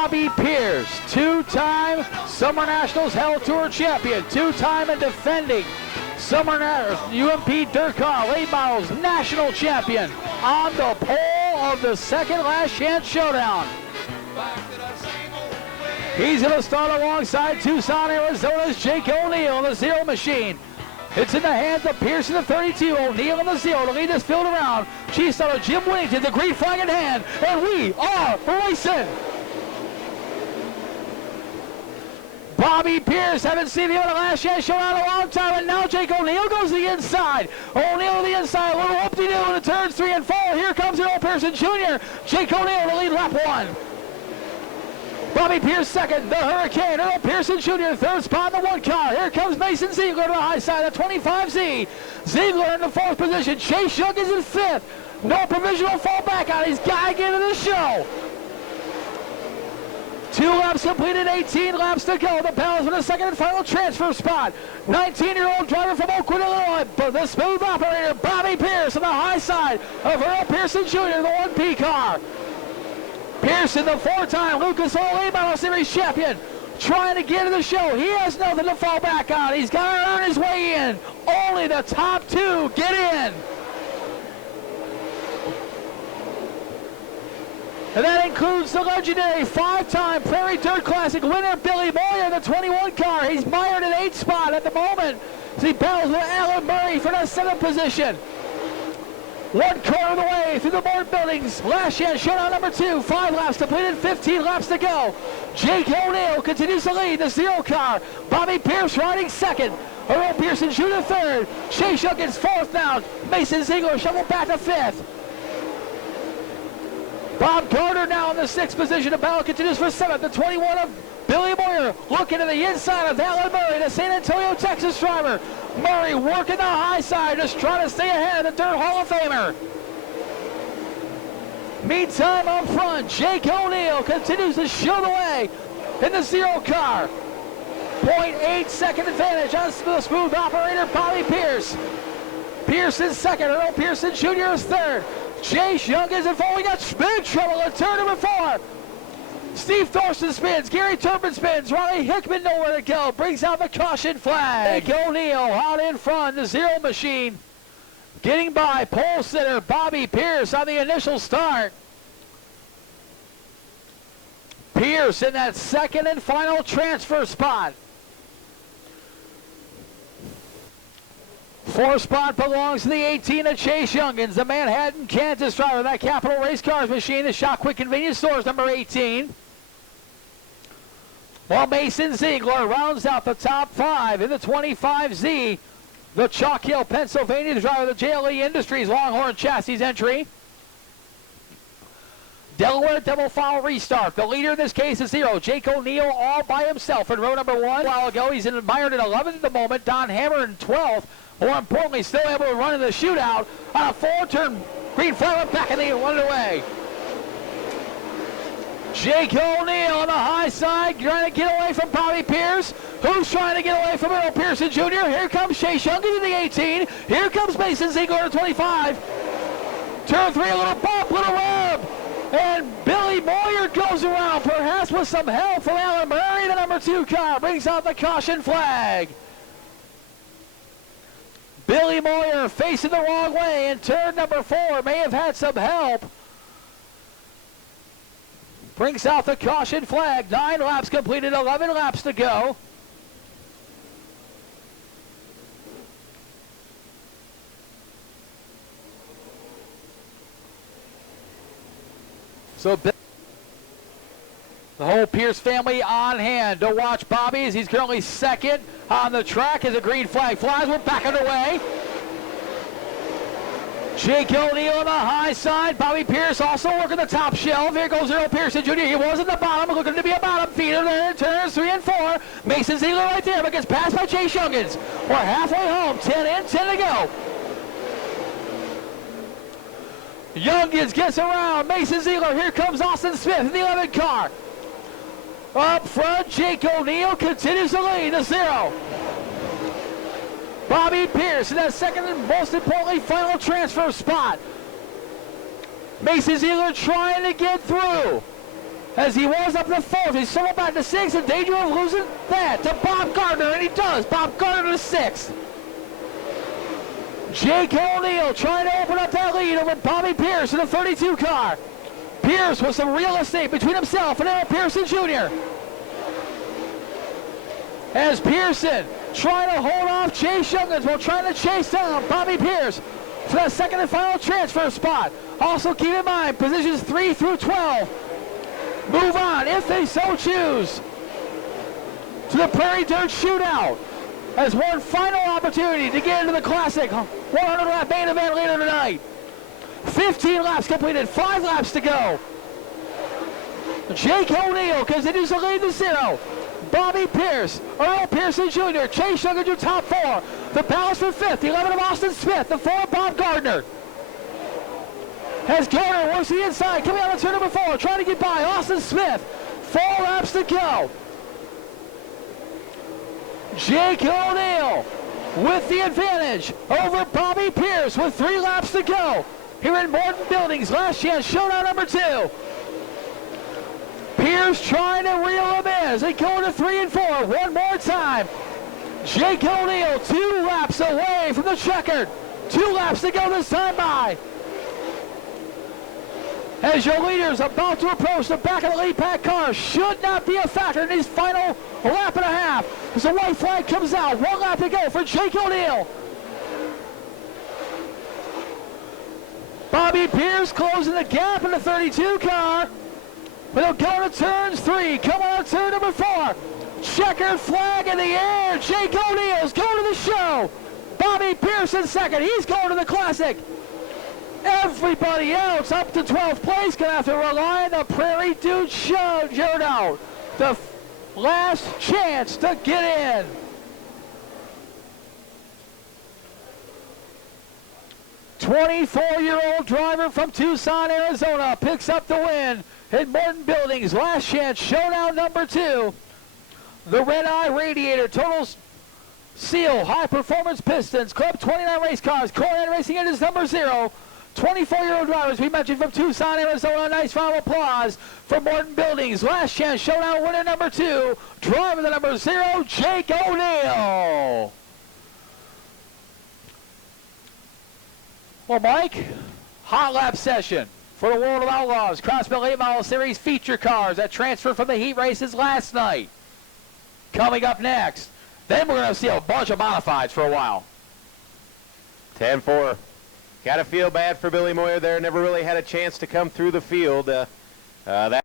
Bobby Pierce, two-time Summer Nationals Hell Tour champion, two-time and defending Summer UMP Dirt Car Late Models National champion, on the pole of the second Last Chance Showdown. He's going to start alongside Tucson, Arizona's Jake O'Neill in the Zero Machine. It's in the hands of Pierce in the 32, O'Neill in the Zero to lead this field around. Chief starter Jim Winnington, the green flag in hand, and we are racing. Bobby Pierce, haven't seen the other Last Chance Showdown in a long time, and now Jake O'Neill goes to the inside. O'Neill to the inside, a little whoop-de-doo in the turns 3 and 4. Here comes Earl Pearson Jr. Jake O'Neill to lead lap 1. Bobby Pierce second, the Hurricane, Earl Pearson Jr. third spot in the 1 car. Here comes Mason Ziegler to the high side of 25Z. Ziegler in the 4th position. Chase Young is in 5th. No provisional fall back on. He's got to get into the show. 2 laps completed, 18 laps to go. The Pals for the second and final transfer spot. 19-year-old driver from Oakwood, Illinois, but the smooth operator, Bobby Pierce on the high side of Earl Pearson Jr., the 1P car. Pearson, the 4-time Lucas Oil Late Model Series champion, trying to get in the show. He has nothing to fall back on. He's got to earn his way in. Only the top 2 get in. And that includes the legendary 5-time Prairie Dirt Classic winner, Billy Moyer, the 21 car. He's mired in 8th spot at the moment as he battles with Alan Murray for the 7th position. 1 quarter of the way through the board buildings. Last Chance Showdown number 2. 5 laps completed, 15 laps to go. Jake O'Neill continues to lead the 0 car. Bobby Pierce riding second. Earl Pearson Jr. third. Chase Young is 4th now. Mason Ziegler shoveled back to 5th. Bob Carter now in the 6th position. The battle continues for 7th. The 21 of Billy Moyer looking to the inside of Alan Murray, the San Antonio, Texas driver. Murray working the high side, just trying to stay ahead of the Dirt Hall of Famer. Meantime, up front, Jake O'Neill continues to show the way in the 0 car. 0.8 second advantage on the smooth operator, Bobby Pierce. Pierce is second, Earl Pearson Jr. is third. Chase Young is in 4. We got big trouble in turn number 4. Steve Thorson spins, Gary Turpin spins, Ronnie Hickman nowhere to go, brings out the caution flag. Jake O'Neill out in front, the 0 machine, getting by pole sitter Bobby Pierce on the initial start. Pierce in that second and final transfer spot. 4th spot belongs to the 18 of Chase Youngins, the Manhattan, Kansas driver, that Capital Race Cars machine, the Shop Quick Convenience Stores, number 18. While Mason Ziegler rounds out the top 5 in the 25Z, the Chalk Hill, Pennsylvania driver, the JLE Industries Longhorn Chassis entry. Delaware Double Foul Restart. The leader in this case is 0. Jake O'Neill all by himself in row number 1. A while ago, he's admired at 11th at the moment. Don Hammer in 12th. More importantly, still able to run in the shootout on a 4-turn green flag back in the underway. Jake O'Neill on the high side, trying to get away from Bobby Pierce. Who's trying to get away from Earl Pearson Jr.? Here comes Chase Young into the 18. Here comes Mason Ziegler to 25. Turn 3, a little bump, little rub. And Billy Moyer goes around, perhaps with some help from Alan Murray. The number 2 car brings out the caution flag. Billy Moyer facing the wrong way in turn number 4. May have had some help. Brings out the caution flag. 9 laps completed, 11 laps to go. So the whole Pierce family on hand to watch Bobby as he's currently second on the track as a green flag flies. We're back underway. Jake O'Neill on the high side. Bobby Pierce also working the top shelf. Here goes Earl Pearson Jr. He was at the bottom, looking to be a bottom feeder there in turns 3 and 4. Mason Ziegler right there, but gets passed by Chase Youngins. We're halfway home, 10 in, 10 to go. Youngins gets around Mason Ziegler. Here comes Austin Smith in the 11 car. Up front, Jake O'Neill continues to lead the 0. Bobby Pierce in that second and most importantly final transfer spot. Mason Ziegler trying to get through. as he was up to fourth. He's still back to sixth, in danger of losing that to Bob Gardner, and he does. Bob Gardner to sixth. Jake O'Neill trying to open up that lead over Bobby Pierce in the 32 car. Pierce with some real estate between himself and Aaron Pearson Jr. As Pearson trying to hold off Chase Youngins while trying to chase down Bobby Pierce for that second and final transfer spot. Also keep in mind, positions 3 through 12 move on, if they so choose, to the Prairie Dirt Shootout as one final opportunity to get into the Classic 100 lap main event later tonight. 15 laps completed, 5 laps to go. Jake O'Neill continues to lead the 0. Bobby Pierce, Earl Pearson Jr., Chase Youngins your top 4. The balance for 5th, 11 of Austin Smith, the 4 of Bob Gardner. As Gardner works the inside, coming out of turn number 4, trying to get by Austin Smith. 4 laps to go. Jake O'Neill with the advantage over Bobby Pierce with 3 laps to go. Here in Morton Buildings, last chance showdown number 2. Pierce trying to reel him in as they go into 3 and 4. One more time. Jake O'Neill 2 laps away from the checkered. 2 laps to go this time by. As your leaders about to approach the back of the lead pack car, should not be a factor in his final lap and a half. As the white flag comes out, 1 lap to go for Jake O'Neill. Bobby Pierce closing the gap in the 32 car. But they'll go to turns 3, come on to turn number 4. Checkered flag in the air. Jake O'Neill's going to the show. Bobby Pierce in second. He's going to the Classic. Everybody else up to 12th place gonna have to rely on the Prairie Dude Showdown. The last chance to get in. "24-year-old driver from Tucson, Arizona picks up the win in Morton Buildings. Last chance showdown number 2. The Red Eye Radiator Total Seal High Performance Pistons Club 29 race cars. Cornet Racing Engines number 0. 24-year-old drivers we mentioned from Tucson, Arizona. Nice round of applause for Morton Buildings. Last chance showdown winner number 2. Driver the number 0, Jake O'Neill. Well, Mike, hot lap session for the World of Outlaws Crossville 8 Mile Series feature cars that transferred from the heat races last night. Coming up next, then we're going to see a bunch of modifieds for a while. 10-4. Got to feel bad for Billy Moyer there. Never really had a chance to come through the field. That